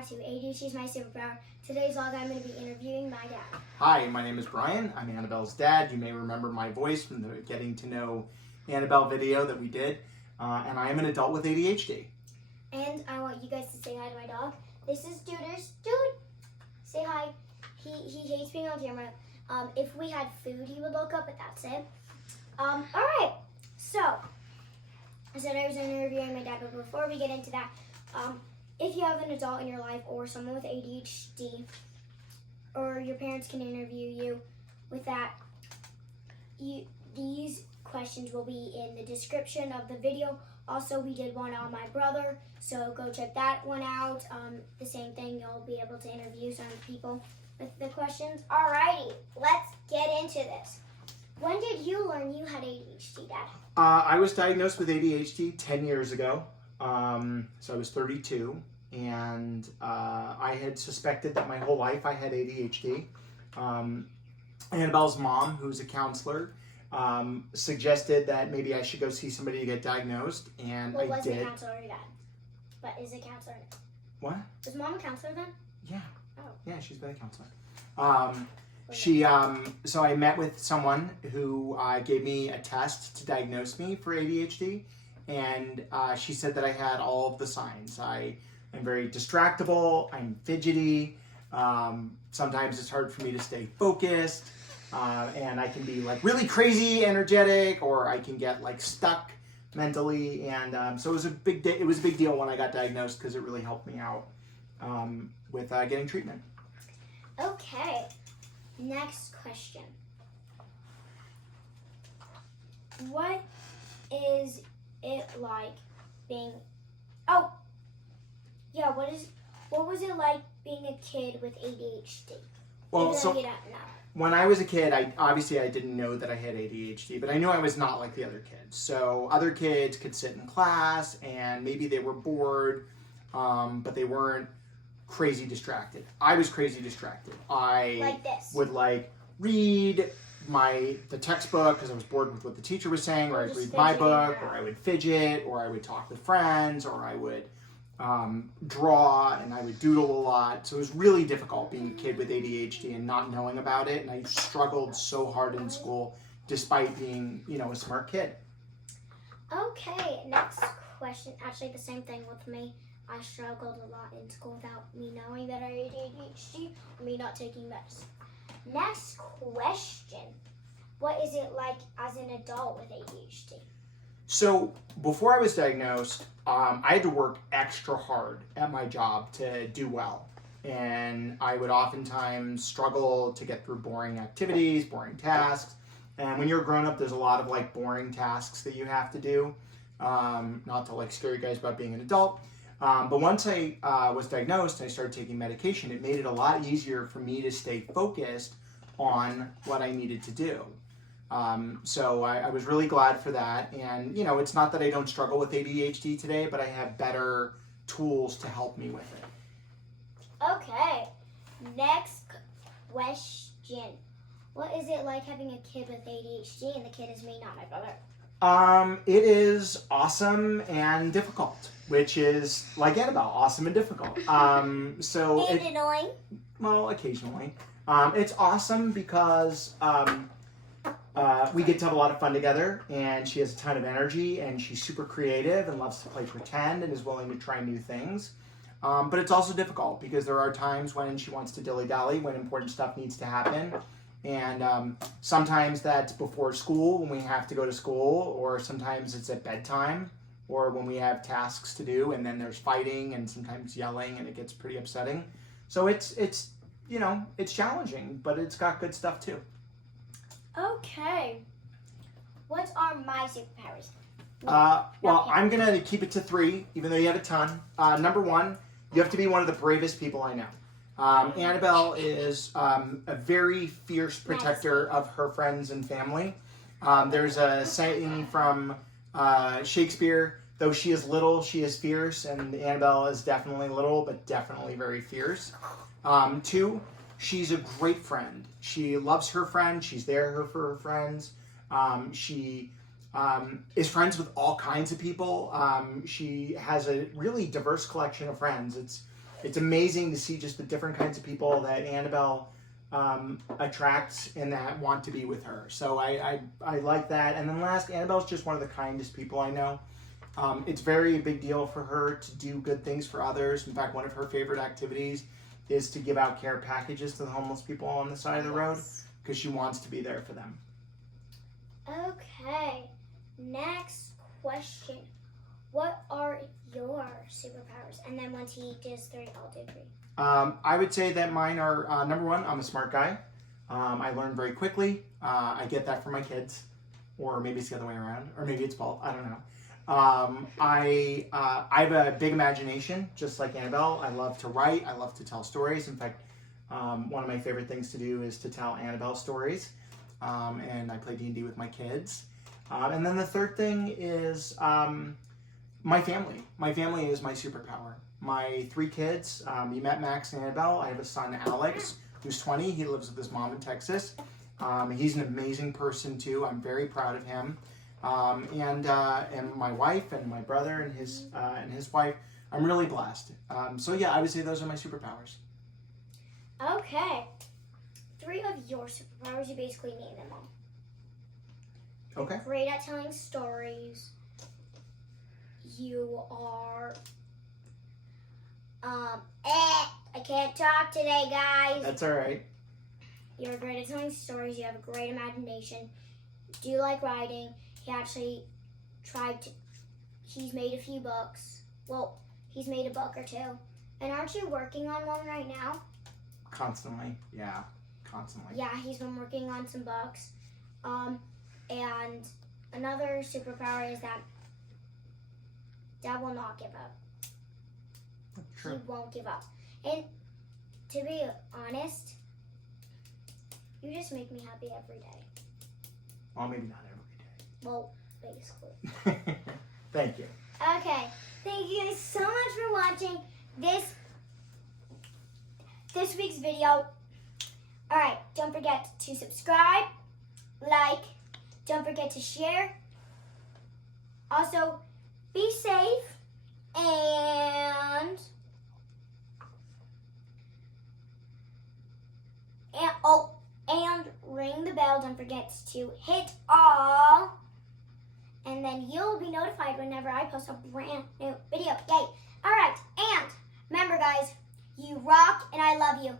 back to ADHD is My Superpower. Today's vlog, I'm going to be interviewing my dad. Hi, my name is Brian. I'm Annabelle's dad. You may remember my voice from the Getting to Know Annabelle video that we did. And I am an adult with ADHD. And I want you guys to say hi to my dog. This is Duders. Dude, say hi. He hates being on camera. If we had food, he would look up, but that's it. All right. So, I said I was interviewing my dad, but before we get into that, if you have an adult in your life or someone with ADHD, or your parents can interview you with that, these questions will be in the description of the video. Also, we did one on my brother, so go check that one out. The same thing, you'll be able to interview some people with the questions. Alrighty, let's get into this. When did you learn you had ADHD, Dad? I was diagnosed with ADHD 10 years ago. So I was 32, and I had suspected that my whole life I had ADHD. Annabelle's mom, who's a counselor, suggested that maybe I should go see somebody to get diagnosed, and I did. Was a counselor or dad? But is a counselor? What? Was mom a counselor then? Yeah. Oh. Yeah, she's been a counselor. So I met with someone who gave me a test to diagnose me for ADHD, and she said that I had all of the signs. I am very distractible, I'm fidgety, sometimes it's hard for me to stay focused, and I can be like really crazy energetic, or I can get like stuck mentally, and so it was a big deal when I got diagnosed, because it really helped me out with getting treatment. Okay, next question. What is it like being, what was it like being a kid with ADHD? Well, so when I was a kid, I didn't know that I had ADHD, but I knew I was not like the other kids. So other kids could sit in class and maybe they were bored, but they weren't crazy distracted. I was crazy distracted. I would read the textbook because I was bored with what the teacher was saying, or I'd read my book, or I would fidget, or I would talk with friends, or I would draw, and I would doodle a lot. So it was really difficult being a kid with ADHD and not knowing about it, and I struggled so hard in school despite being, a smart kid. Okay, next question. Actually, the same thing with me. I struggled a lot in school without me knowing that I had ADHD, or me not taking medicine. Next question. What is it like as an adult with ADHD? So before I was diagnosed, I had to work extra hard at my job to do well. And I would oftentimes struggle to get through boring activities, boring tasks. And when you're a grown-up, there's a lot of boring tasks that you have to do. Not to scare you guys about being an adult. But once I was diagnosed and I started taking medication, it made it a lot easier for me to stay focused on what I needed to do. So I was really glad for that. And, it's not that I don't struggle with ADHD today, but I have better tools to help me with it. Okay, next question. What is it like having a kid with ADHD, and the kid is me, not my brother? It is awesome and difficult, which is like Annabelle, awesome and difficult. Annoying? Well, occasionally. It's awesome because we get to have a lot of fun together, and she has a ton of energy, and she's super creative and loves to play pretend and is willing to try new things. But it's also difficult because there are times when she wants to dilly-dally, when important stuff needs to happen. And sometimes that's before school when we have to go to school, or sometimes it's at bedtime, or when we have tasks to do, and then there's fighting and sometimes yelling, and it gets pretty upsetting. So it's challenging, but it's got good stuff too. Okay. What are my superpowers? Well, I'm going to keep it to 3, even though you have a ton. Number 1, you have to be one of the bravest people I know. Annabelle is a very fierce protector of her friends and family. There's a saying from Shakespeare, though she is little, she is fierce, and Annabelle is definitely little, but definitely very fierce. 2, she's a great friend. She loves her friends. She's there for her friends. She is friends with all kinds of people. She has a really diverse collection of friends. it's amazing to see just the different kinds of people that Annabelle attracts and that want to be with her. So I like that. And then last, Annabelle's just one of the kindest people I know. It's very big deal for her to do good things for others. In fact, one of her favorite activities is to give out care packages to the homeless people on the side of the road because she wants to be there for them. Okay, next question. What are your superpowers? And then once he does 3, I'll do 3. I would say that mine are, number one, I'm a smart guy. I learn very quickly. I get that from my kids. Or maybe it's the other way around. Or maybe it's both. I don't know. I have a big imagination, just like Annabelle. I love to write. I love to tell stories. In fact, one of my favorite things to do is to tell Annabelle stories. And I play D&D with my kids. And then the third thing is my family. My family is my superpower. My 3 kids, you met Max and Annabelle. I have a son, Alex, who's 20. He lives with his mom in Texas. He's an amazing person, too. I'm very proud of him. And my wife and my brother and his wife. I'm really blessed. So, yeah, I would say those are my superpowers. Okay. 3 of your superpowers, you basically name them all. Okay. You're great at telling stories. You are... I can't talk today, guys. That's all right. You're great at telling stories. You have a great imagination. Do you like writing? He actually he's made a few books. Well, he's made a book or 2. And aren't you working on one right now? Constantly. Yeah, constantly. Yeah, he's been working on some books. And another superpower is that Dad will not give up. True. He won't give up. And to be honest, you just make me happy every day. Well, maybe not every Well, basically. day. Thank you. Okay. Thank you guys so much for watching this week's video. Alright, don't forget to subscribe, like, don't forget to share. Also, be safe and ring the bell. Don't forget to hit all, and then you'll be notified whenever I post a brand new video. Yay! All right, and remember, guys, you rock, and I love you.